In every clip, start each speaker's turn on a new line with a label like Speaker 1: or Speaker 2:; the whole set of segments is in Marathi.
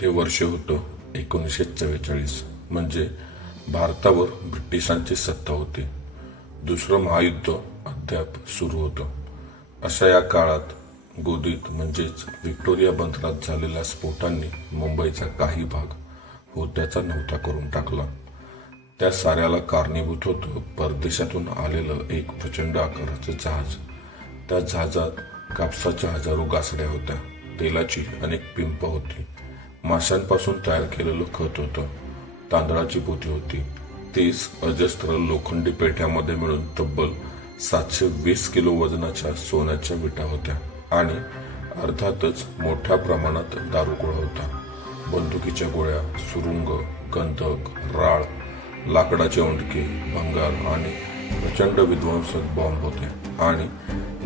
Speaker 1: ते वर्ष होतं एकोणीसशे चव्वेचाळीस. म्हणजे भारतावर ब्रिटिशांची सत्ता होती. दुसरं महायुद्ध अद्याप सुरू होतं. अशा या काळात गोदीत म्हणजेच व्हिक्टोरिया बंदरात झालेल्या स्फोटांनी मुंबईचा काही भाग होत्याचा नव्हता करून टाकला. त्या साऱ्याला कारणीभूत होतं. परदेशातून आलेलं एक प्रचंड आकाराचं जहाज. त्या जहाजात कापसाच्या हजारो गासड्या होत्या. तेलाची अनेक पिंप होती. माशांपासून तयार केलेलं खत होतं. तांदळाची पोती होती. तीस अजस्त्र लोखंडी पेठ्यामध्ये मिळून तब्बल सातशे वीस किलो वजनाच्या सोन्याच्या विटा होत्या आणि अर्थातच मोठ्या प्रमाणात दारुगोळा होता. बंदुकीच्या गोळ्या सुरुंग गंधक राळ लाकडाचे ओंडके भंगार आणि प्रचंड विध्वंसक बॉम्ब होते आणि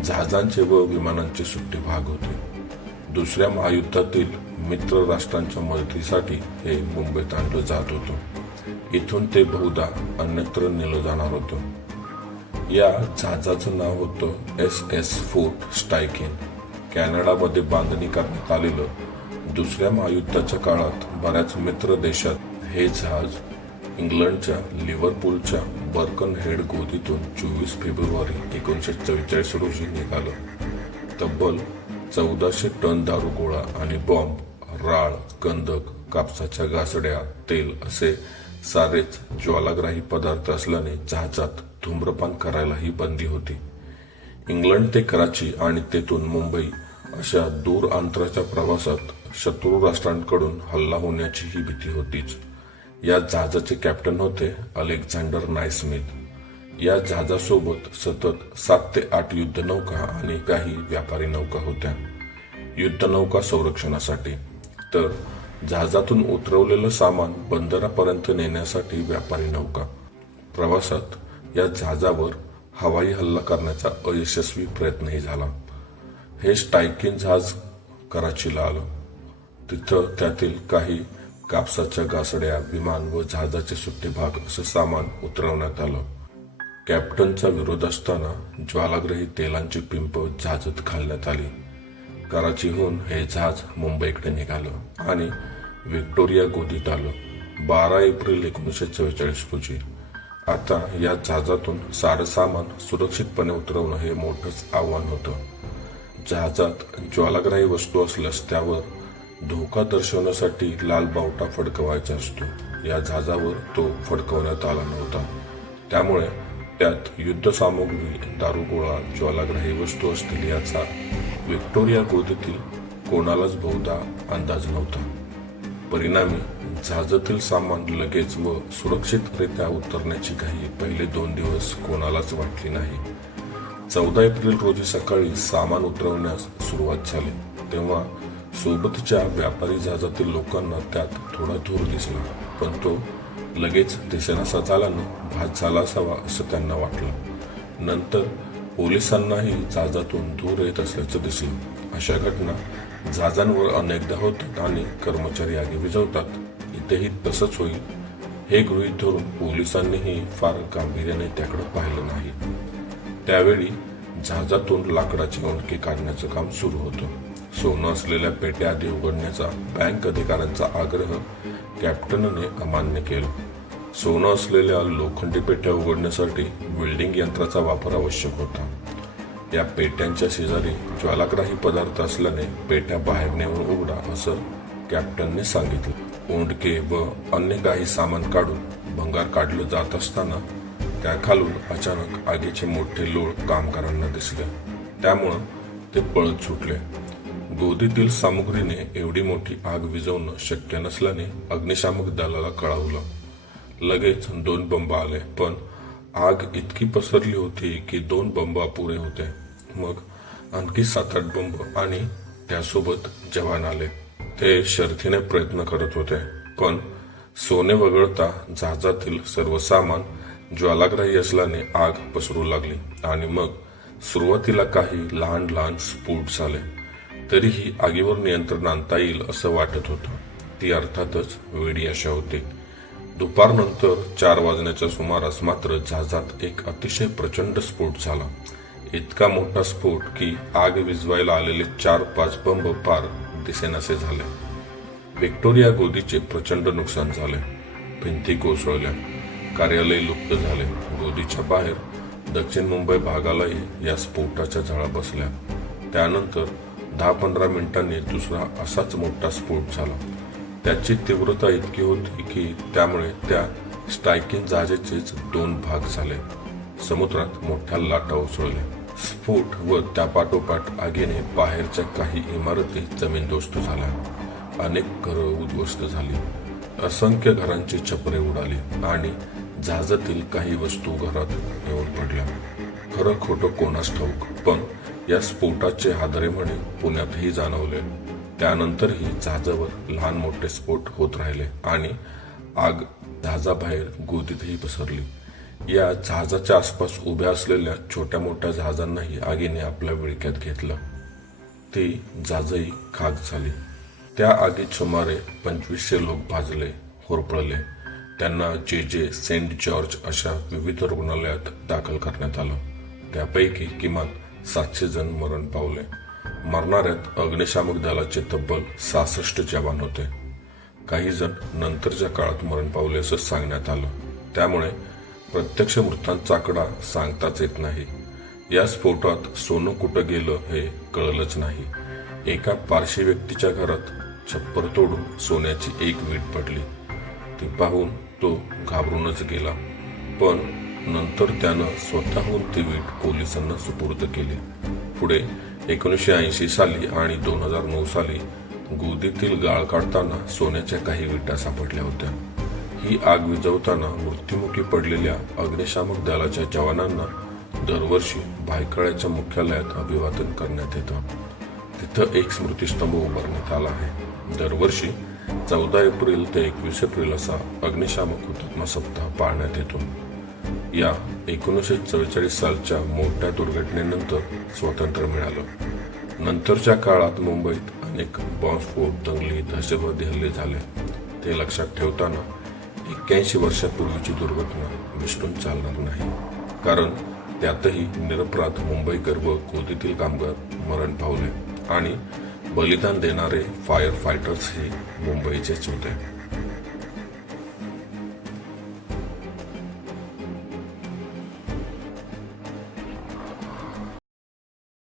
Speaker 1: जहाजांचे व विमानांचे सुट्टे भाग होते. दुसऱ्या महायुद्धातील मित्र राष्ट्रांच्या मदतीसाठी हे मुंबईत आणलं जात होतं. इथून ते बहुधा अन्यत्र नेलं जाणार होतं. या जहाजाचं नाव होतं एस एस फोर्ट स्टायकिन. कॅनडामध्ये बांधणी करण्यात आलेलं दुसऱ्या महायुद्धाच्या काळात बऱ्याच मित्र देशात हे जहाज इंग्लंडच्या लिव्हरपूलच्या बर्कन हेड गोदीतून चोवीस फेब्रुवारी एकोणीसशे चव्वेचाळीस रोजी निघालं. तब्बल चौदाशे टन दारुगोळा आणि बॉम्ब राळ कंदक कापसाच्या गासड्या तेल असे सारेच ज्वालाग्राही पदार्थ असल्याने जहाजात धूम्रपान करायलाही बंदी होती. इंग्लंड ते कराची आणि तेथून मुंबई अशा दूर अंतराच्या प्रवासात शत्रू राष्ट्रांकडून हल्ला होण्याची ही भीती होतीच. या जहाजाचे कॅप्टन होते अलेक्झांडर नायस्मिथ या जहाजासोबत सतत सात ते आठ युद्धनौका आणि काही व्यापारी नौका होत्या. युद्धनौका संरक्षणासाठी तर जहाजातून उतरवलेलं सामान बंदरापर्यंत नेण्यासाठी व्यापारी नौका. प्रवासात या जहाजावर हवाई हल्ला करण्याचा अयशस्वी प्रयत्नही झाला. हे स्टायकिन जहाज कराचीला आलं. तिथं त्यातील काही कापसाच्या गासड्या विमान व जहाजाचे सुट्टे भाग असं सामान उतरवण्यात आलं. कॅप्टनचा विरोध असताना ज्वालाग्रही तेलांची पिंप जहाजात घालण्यात आली. कराचीहून हे जहाज मुंबईकडे निघालं आणि व्हिक्टोरिया गोदीत आलं. बारा एप्रिल एकोणीसशे चव्वेचाळीस रोजी. आता या जहाजातून सारं सामान सुरक्षितपणे उतरवणं हे मोठंच आव्हान होतं. जहाजात ज्वालाग्राही वस्तू असल्यास त्यावर धोका दर्शवण्यासाठी लाल बावटा फडकवायचा असतो. या जहाजावर तो फडकवण्यात आला नव्हता. त्यामुळे त्यात युद्धसामुग्री दारुगोळा ज्वालाग्राही वस्तू असतील याचा व्हिक्टोरिया कृतीतील कोणालाच बहुधा अंदाज नव्हता. परिणामी जहाजातील सामान लगेच व सुरक्षितरित्या उतरण्याची काही पहिले दोन दिवस कोणालाच वाटली नाही. चौदा एप्रिल रोजी सकाळी सामान उतरवण्यास सुरुवात झाली तेव्हा सोबतच्या व्यापारी जहाजातील लोकांना त्यात थोडा धूर दिसला पण तो लगेच दिसेनासा झाल्यानं भात झाला असावा असं त्यांना वाटलं. नंतर पोलिसांनाही जहाजातून दूर येत असल्याचं दिसलं. अशा घटना जहाजांवर अनेकदा होतात आणि कर्मचारी आगी विझवतात. इथेही तसंच होईल. हे गृहीत धरून पोलिसांनीही फार गांभीर्याने त्याकडे पाहिलं नाही. त्यावेळी जहाजातून लाकडाची ओंडके काढण्याचं काम सुरू होतं. सोनं असलेल्या पेट्या आधी उघडण्याचा बँक अधिकाऱ्यांचा आग्रह कॅप्टनने अमान्य केला. सोनं असलेल्या लोखंडी पेट्या उघडण्यासाठी वेल्डिंग यंत्राचा वापर आवश्यक होता. या पेट्यांच्या शेजारी ज्वालाग्राही पदार्थ असल्याने पेट्या बाहेर नेऊन उघडा असं कॅप्टनने सांगितलं. ओंडके व अन्य काही सामान काढून भंगार काढलं जात असताना त्या खालून अचानक आगीचे मोठे लोळ कामगारांना दिसले. त्यामुळं ते पळत सुटले. गोदीतील सामुग्रीने एवढी मोठी आग विझवणं शक्य नसल्याने अग्निशामक दलाला कळवलं. लगेच दोन बंब आले. पण आग इतकी पसरली होती की दोन बंब अपुरे होते. मग आणखी सात आठ बंब आणि त्यासोबत जवान आले. ते शर्थीने प्रयत्न करत होते. पण सोने वगळता जहाजातील सर्व सामान ज्वालाग्राही असल्याने आग पसरू लागली आणि मग सुरुवातीला काही लहान लहान स्फोट झाले. तरीही आगीवर नियंत्रण आणता येईल असं वाटत होतं. ती अर्थातच वेडी अशा होती. दुपारनंतर चार वाजण्याच्या सुमारास मात्र जहाजात एक अतिशय प्रचंड स्फोट झाला. इतका मोठा स्फोट की आग विजवायला आलेले चार पाच बंब पार दिसेनासे झाले. व्हिक्टोरिया गोदीचे प्रचंड नुकसान झाले. भिंती कोसळल्या. कार्यालय लुप्त झाले. गोदीच्या बाहेर दक्षिण मुंबई भागालाही या स्फोटाच्या झळा बसल्या. त्यानंतर दहा पंधरा मिनिटांनी दुसरा असाच मोठा स्फोट झाला. त्याची तीव्रता इतकी होती की त्यामुळे त्या स्टायकिंग जहाजाचेच दोन भाग झाले. समुद्रात मोठ्या लाटा उसळल्या. स्फोट व त्यापाठोपाठ आगीने बाहेरच्या काही इमारती जमीनदोस्त झाल्या. अनेक घरं उद्ध्वस्त झाली. असंख्य घरांची छपरे उडाली आणि जहाजातील काही वस्तू घरात येऊन पडल्या. खरं खोटं कोणास ठाऊक पण या स्फोटाचे हादरे म्हणे पुण्यातही जाणवले. त्यानंतरही जहाजावर लहान मोठे स्फोट होत राहिले आणि आग जहाजाबाहेर गोदीतही पसरली. या जहाजाच्या आसपास उभ्या असलेल्या छोट्या मोठ्या जहाजांनाही आगीने आपल्या विळक्यात घेतलं. ती जहाजही खाक झाली. त्या आगीत सुमारे पंचवीसशे लोक भाजले होरपळले. त्यांना जे जे सेंट जॉर्ज अशा विविध रुग्णालयात दाखल करण्यात आलं. त्यापैकी किमान सातशे जण मरण पावले. मरणाऱ्यात अग्निशामक दलाचे तब्बल सहासष्ट जवान होते. काही जण नंतरच्या काळात मरण पावले असं सांगण्यात आलं. त्यामुळे प्रत्यक्ष मृतांचा आकडा सांगताच येत नाही. या स्फोटात सोनं कुठं गेलं हे कळलंच नाही. एका पारशी व्यक्तीच्या घरात छप्पर तोडून सोन्याची एक वीट पडली. ती पाहून तो घाबरूनच गेला. पण नंतर त्यानं स्वतःहून ती वीट पोलिसांना सुपूर्द केली. पुढे एकोणीसशे ऐंशी साली आणि दोन हजार नऊ साली गोदीतील गाळ काढताना सोन्याच्या काही विटा सापडल्या होत्या. ही आग विझवताना मृत्युमुखी पडलेल्या अग्निशामक दलाच्या जवानांना दरवर्षी भायखळ्याच्या मुख्यालयात अभिवादन करण्यात येतं. तिथं एक स्मृतिस्तंभ उभारण्यात आला आहे. दरवर्षी चौदा एप्रिल ते एकवीस एप्रिल असा अग्निशामक हुतात्मा सप्ताह पाळण्यात येतो. या एकोणीसशे चव्वेचाळीस सालच्या मोठ्या दुर्घटनेनंतर स्वातंत्र्य मिळालं. नंतरच्या काळात मुंबईत अनेक बॉम्बस्फोट दंगली दहशतवादी हल्ले झाले. ते लक्षात ठेवताना एक्क्याऐंशी वर्षापूर्वीची दुर्घटना विसरून चालणार नाही. कारण त्यातही निरपराध मुंबईकर व गोदीतील कामगार मरण पावले आणि बलिदान देणारे फायर फायटर्स हे मुंबईचेच होते.